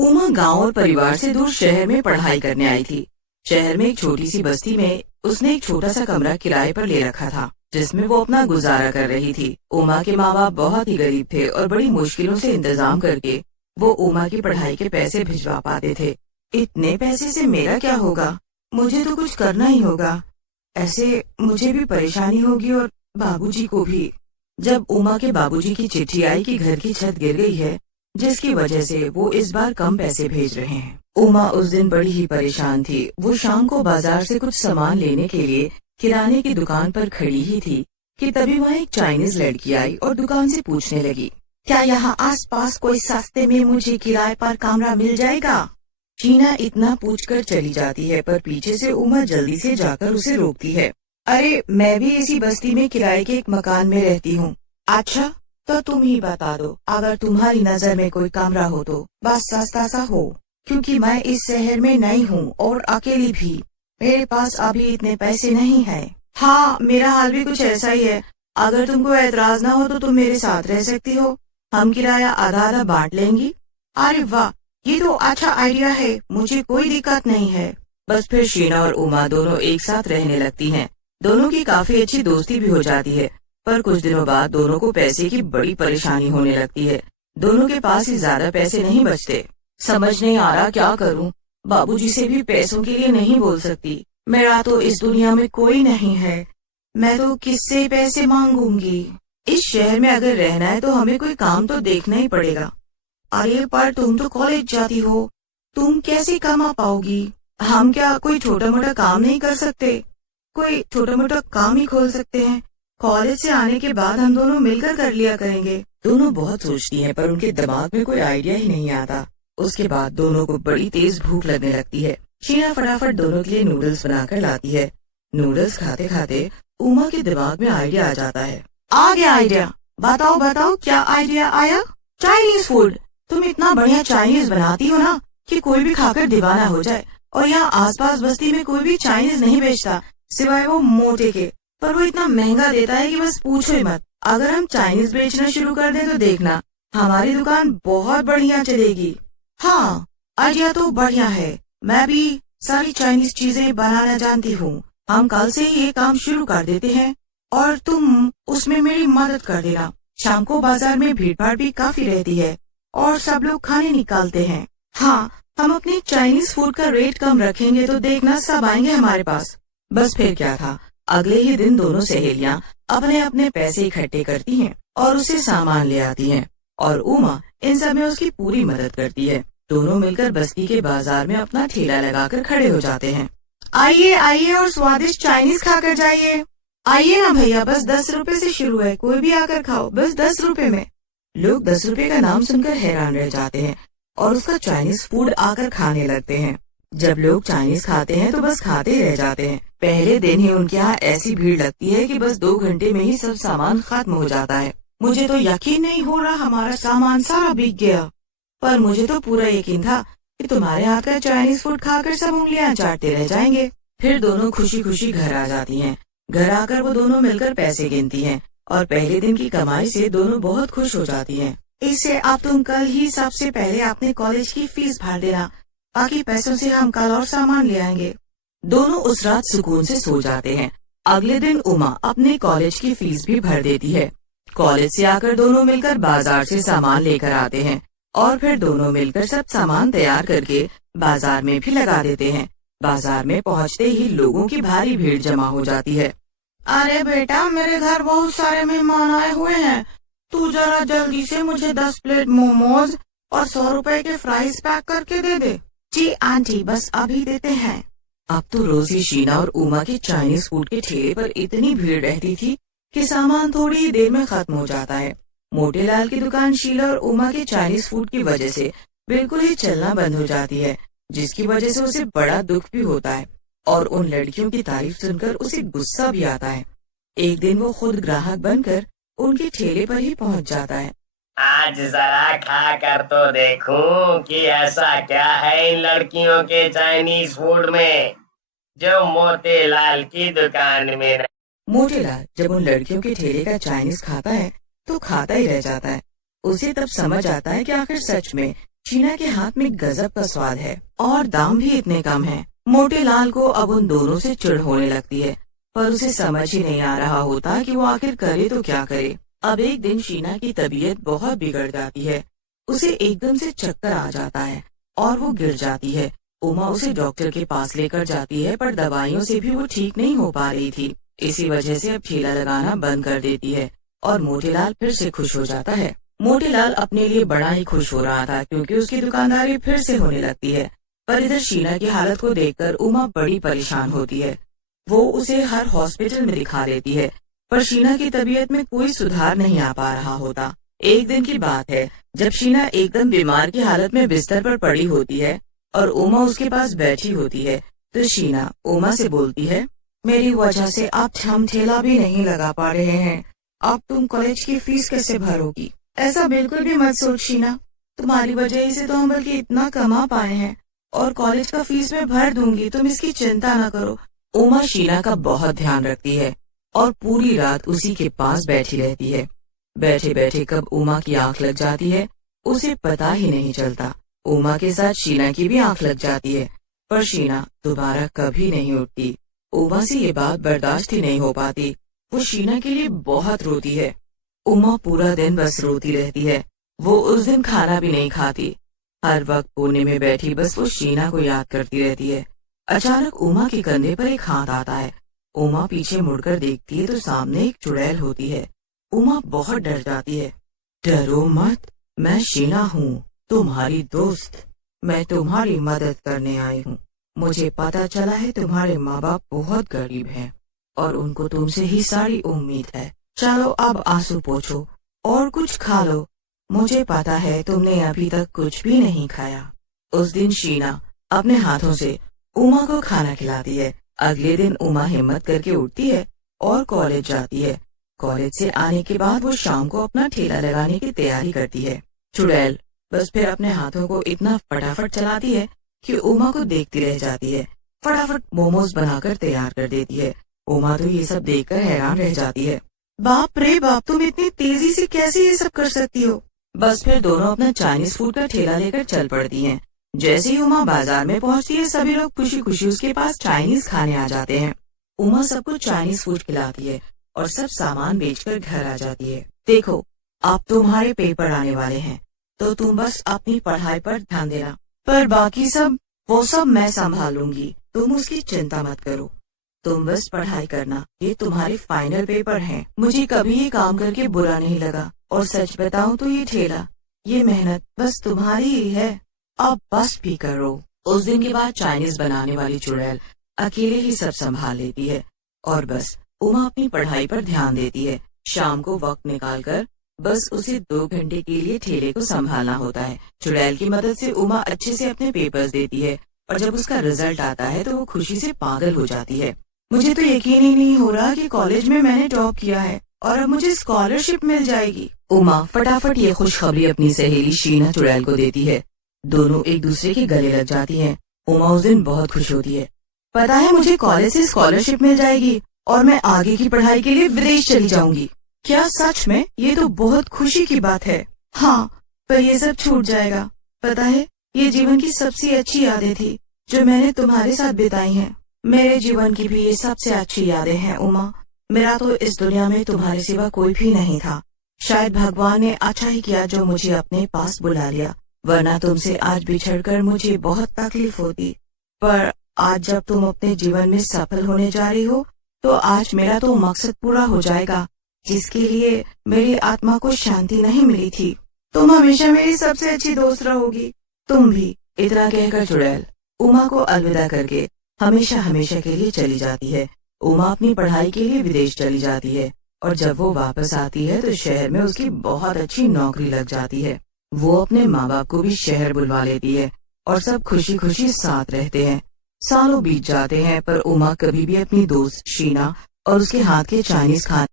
उमा गांव और परिवार से दूर शहर में पढ़ाई करने आई थी। शहर में एक छोटी सी बस्ती में उसने एक छोटा सा कमरा किराए पर ले रखा था, जिसमें वो अपना गुजारा कर रही थी। उमा के माँ बाप बहुत ही गरीब थे और बड़ी मुश्किलों से इंतजाम करके वो उमा की पढ़ाई के पैसे भिजवा पाते थे। इतने पैसे से मेरा क्या होगा, मुझे तो कुछ करना ही होगा, ऐसे मुझे भी परेशानी होगी और बाबूजी को भी। जब उमा के बाबूजी की चिट्ठी आई कि घर की छत गिर गई है, जिसकी वजह से वो इस बार कम पैसे भेज रहे हैं, उमा उस दिन बड़ी ही परेशान थी। वो शाम को बाजार से कुछ सामान लेने के लिए किराने की दुकान पर खड़ी ही थी कि तभी वहाँ एक चाइनीज लड़की आई और दुकान से पूछने लगी, क्या यहाँ आसपास कोई सस्ते में मुझे किराए पर कमरा मिल जाएगा? शीना इतना पूछकर चली जाती है, पर पीछे से उमा जल्दी से जाकर उसे रोकती है। अरे मैं भी इसी बस्ती में किराए के एक मकान में रहती हूँ। अच्छा तो तुम ही बता दो, अगर तुम्हारी नजर में कोई कमरा हो तो बस सस्ता सा हो, क्योंकि मैं इस शहर में नई हूँ और अकेली भी, मेरे पास अभी इतने पैसे नहीं है। हाँ मेरा हाल भी कुछ ऐसा ही है, अगर तुमको ऐतराज ना हो तो तुम मेरे साथ रह सकती हो, हम किराया आधा आधा बांट लेंगी। अरे वाह, ये तो अच्छा आइडिया है, मुझे कोई दिक्कत नहीं है। बस फिर शीना और उमा दोनों एक साथ रहने लगती हैं। दोनों की काफी अच्छी दोस्ती भी हो जाती है, पर कुछ दिनों बाद दोनों को पैसे की बड़ी परेशानी होने लगती है। दोनों के पास ही ज्यादा पैसे नहीं बचते। समझ नहीं आ रहा क्या करूं, बाबूजी से भी पैसों के लिए नहीं बोल सकती, मेरा तो इस दुनिया में कोई नहीं है, मैं तो किससे पैसे मांगूंगी। इस शहर में अगर रहना है तो हमें कोई काम तो देखना ही पड़ेगा। अरे पर तुम तो कॉलेज जाती हो, तुम कैसे कमा पाओगी? हम क्या कोई छोटा मोटा काम नहीं कर सकते? कोई छोटा मोटा काम ही खोल सकते हैं, कॉलेज से आने के बाद हम दोनों मिलकर कर लिया करेंगे। दोनों बहुत सोचती हैं, पर उनके दिमाग में कोई आइडिया ही नहीं आता। उसके बाद दोनों को बड़ी तेज भूख लगने लगती है। शीना फटाफट दोनों के लिए नूडल्स बनाकर लाती है। नूडल्स खाते खाते उमा के दिमाग में आइडिया आ जाता है। आ गया आइडिया, बताओ बताओ क्या आइडिया आया? चाइनीज फूड, तुम इतना बढ़िया चाइनीज बनाती हो ना कि कोई भी खाकर दीवाना हो जाए, और यहाँ आसपास बस्ती में कोई भी चाइनीज नहीं बेचता सिवाय वो मोटे के, पर वो इतना महंगा देता है कि बस पूछो ही मत। अगर हम चाइनीज बेचना शुरू कर दें तो देखना हमारी दुकान बहुत बढ़िया चलेगी। हाँ आइडिया तो बढ़िया है, मैं भी सारी चाइनीज चीजें बनाना जानती हूँ। हम कल से ही ये काम शुरू कर देते हैं और तुम उसमें मेरी मदद कर देना। शाम को बाजार में भीड़ भाड़ भी काफी रहती है और सब लोग खाने निकालते हैं। हाँ हम अपनी चाइनीज फूड का रेट कम रखेंगे तो देखना सब आएंगे हमारे पास। बस फिर क्या था, अगले ही दिन दोनों सहेलियां अपने अपने पैसे इकट्ठे करती हैं और उसे सामान ले आती हैं, और उमा इन सब में उसकी पूरी मदद करती है। दोनों मिलकर बस्ती के बाजार में अपना ठेला लगाकर खड़े हो जाते हैं। आइए आइए और स्वादिष्ट चाइनीज खाकर जाइए। आइए ना भैया, बस 10 रुपए से शुरू है, कोई भी आकर खाओ, बस 10 रुपए में। लोग 10 रुपए का नाम सुनकर हैरान रह जाते हैं और उसका चाइनीज फूड आकर खाने लगते हैं। जब लोग चाइनीज खाते हैं तो बस खाते ही रह जाते हैं। पहले दिन ही उनके यहाँ ऐसी भीड़ लगती है कि बस 2 घंटे में ही सब सामान खत्म हो जाता है। मुझे तो यकीन नहीं हो रहा हमारा सामान सारा बिक गया, पर मुझे तो पूरा यकीन था कि तुम्हारे हाथ का चाइनीज फूड खाकर सब उंगलियां चाटते रह जाएंगे। फिर दोनों खुशी खुशी घर आ जाती हैं। घर आकर वो दोनों मिलकर पैसे गिनती हैं और पहले दिन की कमाई से दोनों बहुत खुश हो जाती हैं। इससे अब तुम कल ही सबसे पहले अपने कॉलेज की फीस भर देना, बाकी पैसों से हम कल और सामान ले आएंगे। दोनों उस रात सुकून से सो जाते हैं। अगले दिन उमा अपने कॉलेज की फीस भी भर देती है। कॉलेज से आकर दोनों मिलकर बाजार से सामान लेकर आते हैं और फिर दोनों मिलकर सब सामान तैयार करके बाजार में भी लगा देते हैं। बाजार में पहुंचते ही लोगों की भारी भीड़ जमा हो जाती है। अरे बेटा, मेरे घर बहुत सारे मेहमान आए हुए हैं, तू जरा जल्दी से मुझे 10 प्लेट मोमोज और 100 रुपए के फ्राइज पैक करके दे दे। जी आंटी, बस अभी देते हैं। अब तो रोज ही शीना और उमा के चाइनीज फूड के ठेले पर इतनी भीड़ रहती थी कि सामान थोड़ी ही देर में खत्म हो जाता है। मोटेलाल की दुकान शीला और उमा के चाइनीज फूड की वजह से बिल्कुल ही चलना बंद हो जाती है, जिसकी वजह से उसे बड़ा दुख भी होता है और उन लड़कियों की तारीफ सुनकर उसे गुस्सा भी आता है। एक दिन वो खुद ग्राहक बनकर उनके ठेले पर ही पहुंच जाता है। आज जरा खा कर तो देखूं कि ऐसा क्या है इन लड़कियों के चाइनीज फूड में जो मोतीलाल की दुकान में नहीं। मोटेलाल जब उन लड़कियों के ठेले का चाइनीज खाता है तो खाता ही रह जाता है। उसे तब समझ आता है कि आखिर सच में शीना के हाथ में गजब का स्वाद है और दाम भी इतने कम है। मोटे लाल को अब उन दोनों से चिढ़ होने लगती है, पर उसे समझ ही नहीं आ रहा होता कि वो आखिर करे तो क्या करे। अब एक दिन शीना की तबीयत बहुत बिगड़ जाती है। उसे एकदम से चक्कर आ जाता है और वो गिर जाती है। उमा उसे डॉक्टर के पास लेकर जाती है, पर दवाइयों से भी वो ठीक नहीं हो पा रही थी। इसी वजह से अब ठेला लगाना बंद कर देती है और मोतीलाल फिर से खुश हो जाता है। मोतीलाल अपने लिए बड़ा ही खुश हो रहा था, क्योंकि उसकी दुकानदारी फिर से होने लगती है। पर इधर शीना की हालत को देखकर उमा बड़ी परेशान होती है। वो उसे हर हॉस्पिटल में दिखा देती है, पर शीना की तबीयत में कोई सुधार नहीं आ पा रहा होता। एक दिन की बात है, जब शीना एकदम बीमार की हालत में बिस्तर पर पड़ी होती है और उमा उसके पास बैठी होती है, तो शीना उमा से बोलती है, मेरी वजह से आप हम ठेला भी नहीं लगा पा रहे हैं। अब तुम कॉलेज की फीस कैसे भरोगी? ऐसा बिल्कुल भी मत सोच शीना, तुम्हारी वजह से तो हम बल्कि इतना कमा पाए हैं और कॉलेज का फीस मैं भर दूंगी, तुम इसकी चिंता न करो। उमा शीना का बहुत ध्यान रखती है और पूरी रात उसी के पास बैठी रहती है। बैठे बैठे कब उमा की आंख लग जाती है उसे पता ही नहीं चलता। उमा के साथ शीना की भी आंख लग जाती है, पर शीना दोबारा कभी नहीं उठती। उमा से ये बात बर्दाश्त ही नहीं हो पाती। वो शीना के लिए बहुत रोती है। उमा पूरा दिन बस रोती रहती है। वो उस दिन खाना भी नहीं खाती। हर वक्त कोने में बैठी बस वो शीना को याद करती रहती है। अचानक उमा के कंधे पर एक हाथ आता है। उमा पीछे मुड़कर देखती है तो सामने एक चुड़ैल होती है। उमा बहुत डर जाती है। डरो मत, मैं शीना हूँ, तुम्हारी दोस्त। मैं तुम्हारी मदद करने आई हूँ। मुझे पता चला है तुम्हारे माँ बाप बहुत गरीब हैं और उनको तुमसे ही सारी उम्मीद है। चलो अब आंसू पोंछो और कुछ खा लो। मुझे पता है तुमने अभी तक कुछ भी नहीं खाया। उस दिन शीना अपने हाथों से उमा को खाना खिलाती है। अगले दिन उमा हिम्मत करके उठती है और कॉलेज जाती है। कॉलेज से आने के बाद वो शाम को अपना ठेला लगाने की तैयारी करती है। चुड़ैल बस फिर अपने हाथों को इतना फटाफट चलाती है कि उमा को देखती रह जाती है। फटाफट मोमोज बनाकर तैयार कर देती है। उमा तो ये सब देखकर हैरान रह जाती है। बाप रे बाप, तुम इतनी तेजी से कैसे ये सब कर सकती हो? बस फिर दोनों अपना चाइनीज फूड का ठेला लेकर चल पड़ती हैं। जैसे ही उमा बाजार में पहुंचती है, सभी लोग खुशी खुशी उसके पास चाइनीज खाने आ जाते हैं। उमा सबको चाइनीज फूड खिलाती है और सब सामान बेचकर घर आ जाती है। देखो, अब तुम्हारे पेपर आने वाले हैं, तो तुम बस अपनी पढ़ाई पर ध्यान देना, पर बाकी सब वो सब मैं संभालूंगी, तुम उसकी चिंता मत करो। तुम बस पढ़ाई करना, ये तुम्हारे फाइनल पेपर हैं। मुझे कभी ये काम करके बुरा नहीं लगा और सच बताऊं तो ये ठेला, ये मेहनत बस तुम्हारी ही है। अब बस भी करो। उस दिन के बाद चाइनीज बनाने वाली चुड़ैल अकेले ही सब संभाल लेती है और बस उमा अपनी पढ़ाई पर ध्यान देती है। शाम को वक्त निकालकर बस उसे 2 घंटे के लिए ठेले को संभालना होता है। चुड़ैल की मदद से उमा अच्छे से अपने पेपर्स देती है और जब उसका रिजल्ट आता है तो वो खुशी से पागल हो जाती है। मुझे तो यकीन ही नहीं हो रहा कि कॉलेज में मैंने टॉप किया है और अब मुझे स्कॉलरशिप मिल जाएगी। उमा फटाफट ये खुशखबरी अपनी सहेली शीना चुड़ैल को देती है। दोनों एक दूसरे के गले लग जाती हैं। उमा उस दिन बहुत खुश होती है। पता है, मुझे कॉलेज से स्कॉलरशिप मिल जाएगी और मैं आगे की पढ़ाई के लिए विदेश चली जाऊंगी। क्या सच में? ये तो बहुत खुशी की बात है। हाँ, पर ये सब छूट जाएगा। पता है, ये जीवन की सबसे अच्छी यादें थी जो मैंने तुम्हारे साथ बिताई हैं। मेरे जीवन की भी ये सबसे अच्छी यादें हैं उमा। मेरा तो इस दुनिया में तुम्हारे सिवा कोई भी नहीं था। शायद भगवान ने अच्छा ही किया जो मुझे अपने पास बुला लिया, वरना तुमसे आज बिछड़कर मुझे बहुत तकलीफ होती। पर आज जब तुम अपने जीवन में सफल होने जा रही हो, तो आज मेरा तो मकसद पूरा हो जाएगा जिसके लिए मेरी आत्मा को शांति नहीं मिली थी। तुम हमेशा मेरी सबसे अच्छी दोस्त रहोगी, तुम भी। इतना कहकर चुड़ैल उमा को अलविदा करके हमेशा हमेशा के लिए चली जाती है। उमा अपनी पढ़ाई के लिए विदेश चली जाती है और जब वो वापस आती है तो शहर में उसकी बहुत अच्छी नौकरी लग जाती है। वो अपने माँ बाप को भी शहर बुलवा लेती है और सब खुशी खुशी साथ रहते हैं। सालों बीत जाते हैं पर उमा कभी भी अपनी दोस्त शीना और उसके हाथ के चाइनीज खाने